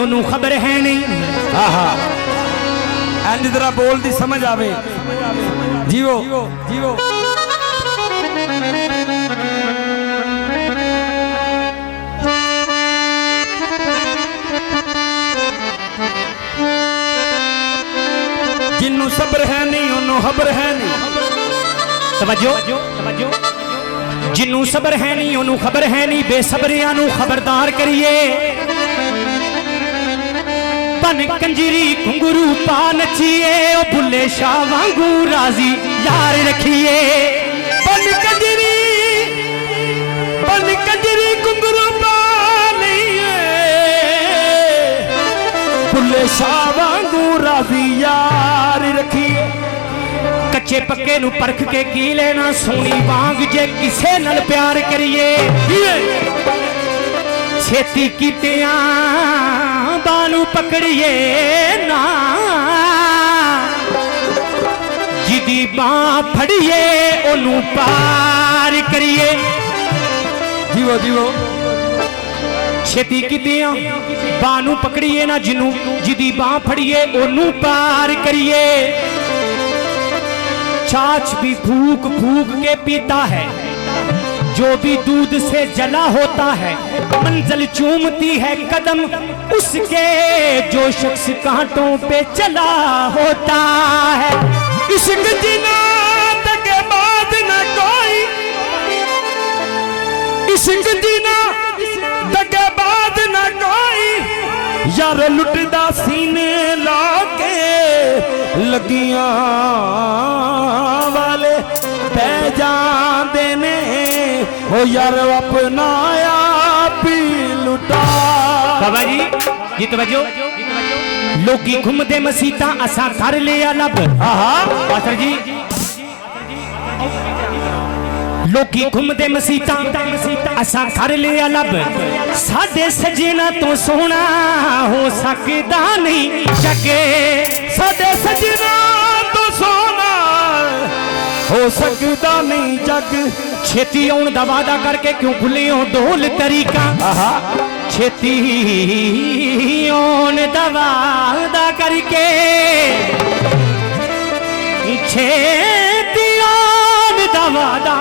ओनू खबर है नहीं। इंज जरा बोल दी समझ आवे। जीवो जीवो जिन्नू सब्र है नहीं ओनू खबर है नहीं। तवज्जो तवज्जो। जिन्नू सबर है नहीं ओनू खबर है नहीं, बेसबरियां नू खबरदार करिए। बन कंजरी घुंगरू पा नचिए, ओ बुल्ले शाह वांगू राजी यार रखिए। बन कंजरी घुंगरू पा नहीं, बुल्ले शाह वांगू राजी यार रखिए। कच्चे पक्के नू परख के की लेना, सोनी वांग जे किसे नल प्यार करिए। छेती कीतियां बानू पकड़िए ना, जिदी बां फड़िए ओनू पार करिए। जीवो जीवो। छेती कीतियां बानू पकड़िए ना, जिनू जिदी बां फड़िए ओनू पार करिए। छाछ भी फूक फूक के पीता है, जो भी दूध से जला होता है। मंजिल चूमती है कदम उसके, जो शख्स कांटों पे चला होता है। इश्क जीना के बाद न कोई, इश्क जीना के बाद न कोई, यार लुटदा सीने लाके लगियां वाले पै जांदे ने, ओ यार अपना आप ही लुटा। बाबा जी जी तवज्जो। लोगी घूमदे मसीता असा कर लिया लब। पास्टर जी लोगी घूमदे मसीता असा कर लिया लब, साडे सजना तो सोना हो सकदा नहीं जगे। साडे सजना तो सोना हो सकदा नहीं जग। छेती आउण दा वादा करके क्यों भुले हो ढोल तरीका। छेती आउण दा वादा करके, छेती आउण दा वादा,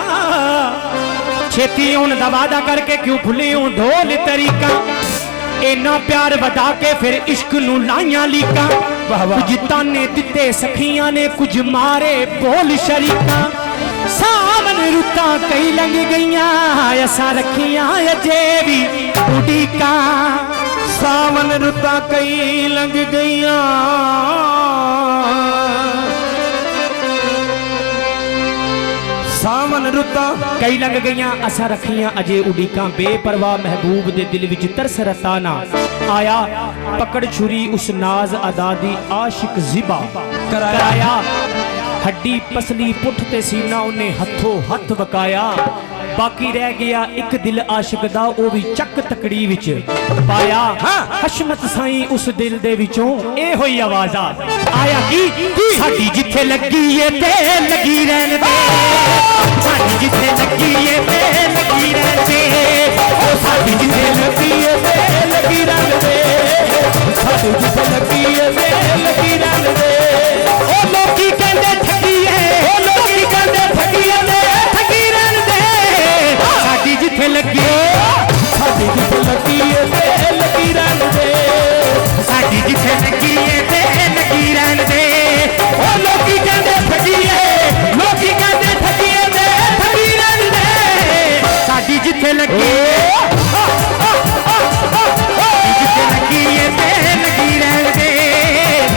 छेती आउण दा वादा करके क्यों भुले हो ढोल तरीका। इन्ना प्यार वधा के फिर इश्क नू लाइयां लीका। कुछ ताने दिते सखियां ने, कुछ मारे बोल शरीका। सावन रुता कई लंघ गईयां, असा रखियां अजे भी उड़ीका। सावन रुता कई लंघ गईयां, सावन रुता कई लंघ गईयां, असा रखियां अजे उड़ीका। बेपरवाह महबूब दे दिल विच तरस रताना आया, पकड़ छुरी उस नाज अदा दी आशिक जिबा कराया। हड्डी पसली पुठ ते सीना उन्हें हथों हथ वकाया। बाकी रह गया एक दिल आशिक दा, ओ भी चक तकड़ी विच पाया। हशमत साई उस दिल दे विचों ए होई आवाज़ आया कि साडी जिथे लगी ए ते लगी रहन दे, साडी जिथे लगी ए ते लगी रहन दे, ओ साडी जिथे लगी ए ते लगी रहन दे, साडी जिथे लगी ए ते लगी रहन दे। ओ लोकी कहंदे ठगीए, ओ लोकी कहंदे ठगीए ते ठगी रहन दे, साडी जिथे लगी, साडी जिथे लगी ए ते लगी रहन दे, साडी जिथे लगी ए ते लगी रहन दे। ओ लोकी कहंदे ठगीए, लोकी कहंदे ठगीए ते ठगी रहन दे, साडी जिथे लगी, जिथे लगी ए ते लगी रहन दे,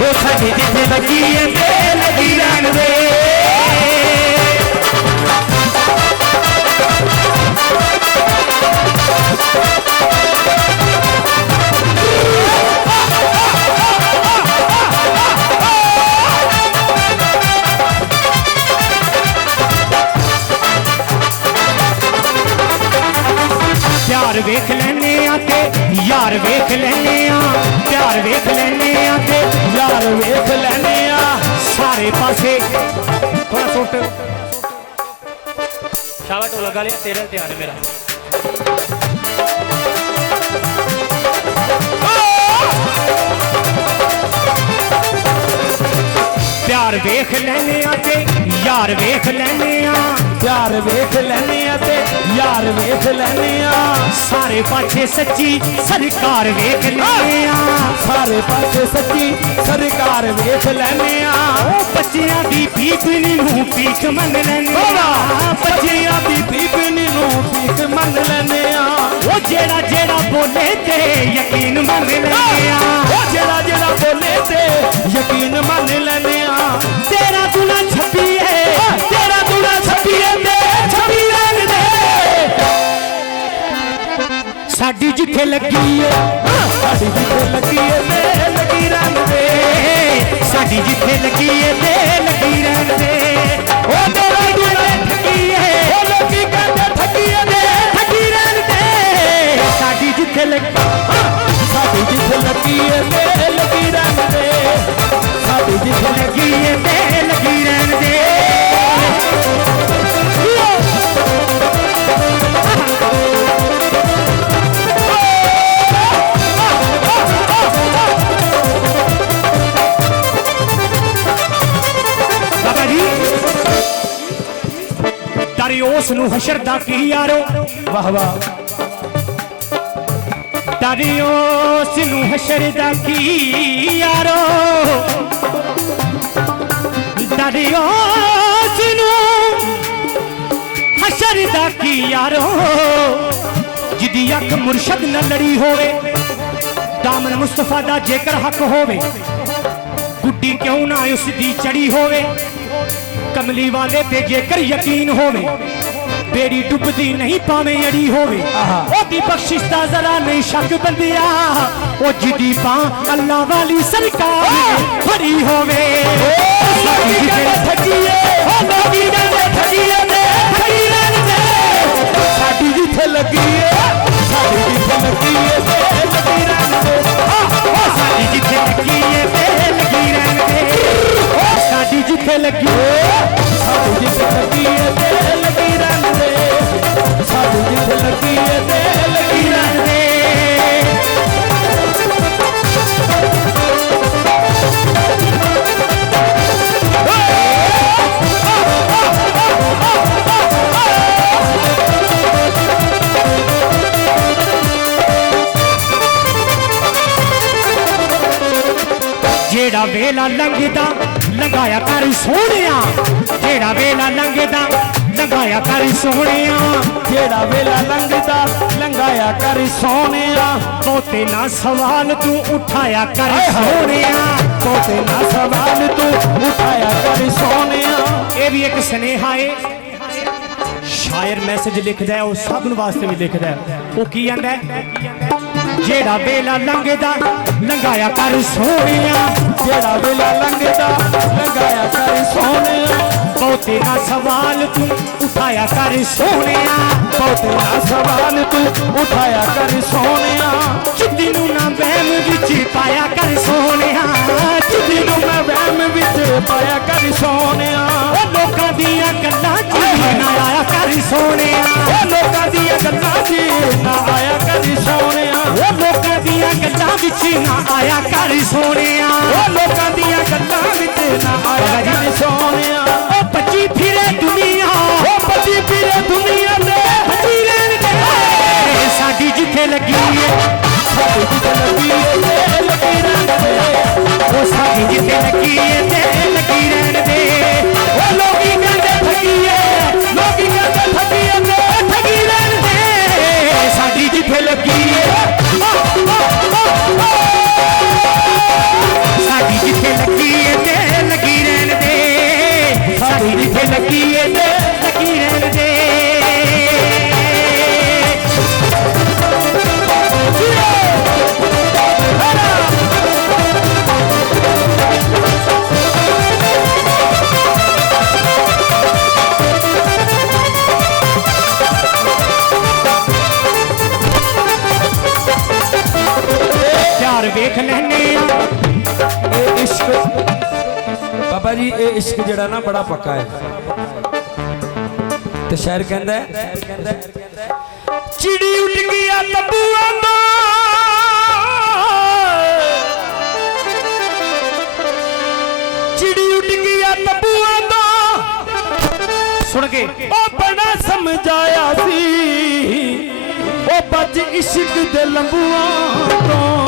ओ साडी जिथे लगी ए ते लगी रहन दे। प्यार वेख लेने आते यार वेख लेने आ, प्यार वेख लेने आते यार वेख लेने आ, सारे पासे थोड़ा सुट शावा टोला लगा लिया, तेरा ध्यान है मेरा। वेख लैने ते यार वेख लैने प्यार वेख लैने ते यार वेख लैने सारे पाछे सच्ची सरकार वेख लैने सारे पासे सच्ची सरकार वेख लैने बच्चियां दी पीपनी नूं पीक मन लैने बच्चियां दी पीपनी नूं पीक मन लैने वो जेड़ा जेड़ा बोले ते यकीन मन लैने जेड़ा जेड़ा बोले ते यकीन मन लैने तेरा गुना छपिए तेरा गुना छपिए ते छपी रंग दे साडी जिथे लगी है साडी जिथे लगी है ते लगी रंग दे साडी जिथे लगी है ते लगी रंग दे ओ तेरा गुना ठगी है ओ लोकी कहंदे ठगी है ते ठगी रंग दे साडी जिथे लगी साडी जिथे लगी है ते लगी रंग दे साडी जिथे लगी है ते लगी रंग दे दरियोस नूं हशर दा की यारो वाह वाह दरियोस नूं हशर दा की यारो दरियोस नूं हशर दा की यारो जिदी अख मुर्शद न लड़ी होवे दामन मुस्तफा दा जेकर हक होवे गुड्डी क्यों ना उसदी चढ़ी होवे कमली वाले पे जेकर यकीन होवे बेड़ी डुबदी नहीं पावे अड़ी होवे ओदी बख्शिश दा जरा नहीं शक बंदिया ओ जिदी पा अल्लाह वाली सरकार भरी होवे साडी जिथे ठगीए ओ लोकी कहंदे ठगीए ते ठगी रंग दे साडी जिथे लगी है साडी जिथे लगी है ते लगी रंग दे साडी जिथे लगी है ते लगी रंग दे साडी जिथे लगी साडी जिथे लगी है ते लगी रंग दे साडी जिथे लगी है ते लगी रंग दे जेड़ा वेला लंघदा लंघाया कर सोहणिया जेड़ा वेला लंघदा लंघाया कर सोहणिया जेड़ा वेला लंघदा लंघाया कर सोहणिया बहुते ना सवाल तू उठाया कर सोहणिया बहुते ना सवाल तू उठाया कर सोहणिया ये भी एक स्नेहा है शायर मैसेज लिखदा है वो सब वास्ते भी लिखदा है वो की आंदा है जेड़ा वेला लंघदा लंघाया कर सोहणिया जेड़ा वेला लंघदा लंघाया कर सोहणिया बहुते ना सवाल तू उठाया कर सोहणिया बहुते ना सवाल तू उठाया कर सोहणिया जिद्दी नूं ना वहम विच पाया कर सोहणिया जिद्दी नूं मैं वहम विच पाया कर सोहणिया ओ लोकां दियां गल्लां च ना आया कर सोहणिया ओ लोकां दियां गल्लां च ना आया कर सोहणिया ओ लोकां दियां गल्लां विच ना आया कर सोहणिया ओ लोकां दियां गल्लां विच ना आया कर सोहणिया ओ भज्जी फिरे दुनिया ओ भज्जी फिरे दुनिया ते भज्जी रहण दे साडी जिथे लगी है साडी जिथे लगी है ते लगी रंग दे ओ साडी जिथे लगी है ते लगी रहण दे ओ लोकी कहंदे ठगी है लोकी कहंदे ठगी है ते ठगी रहण दे साडी जिथे लगी है साडी जिथे लगी है ते लगी रहण दे साडी जिथे लगी है ते लगी रहण दे प्यार वेख लैने ਇਹ ਇਸ਼ਕ ਬਾਬਾ ਜੀ ਇਹ ਇਸ਼ਕ ਜਿਹੜਾ ਨਾ ਬੜਾ ਪੱਕਾ ਹੈ ਤੇ ਸ਼ਾਇਰ ਕਹਿੰਦਾ चिड़ी उठ गया तब्बुआ दा चिड़ी उठ गया सुन के ਉਹ ਬੜਾ ਸਮਝਾਇਆ ਸੀ ਉਹ ਬੱਜ ਇਸ਼ਕ ਦੇ ਲੰਬੂਆਂ ਤੋਂ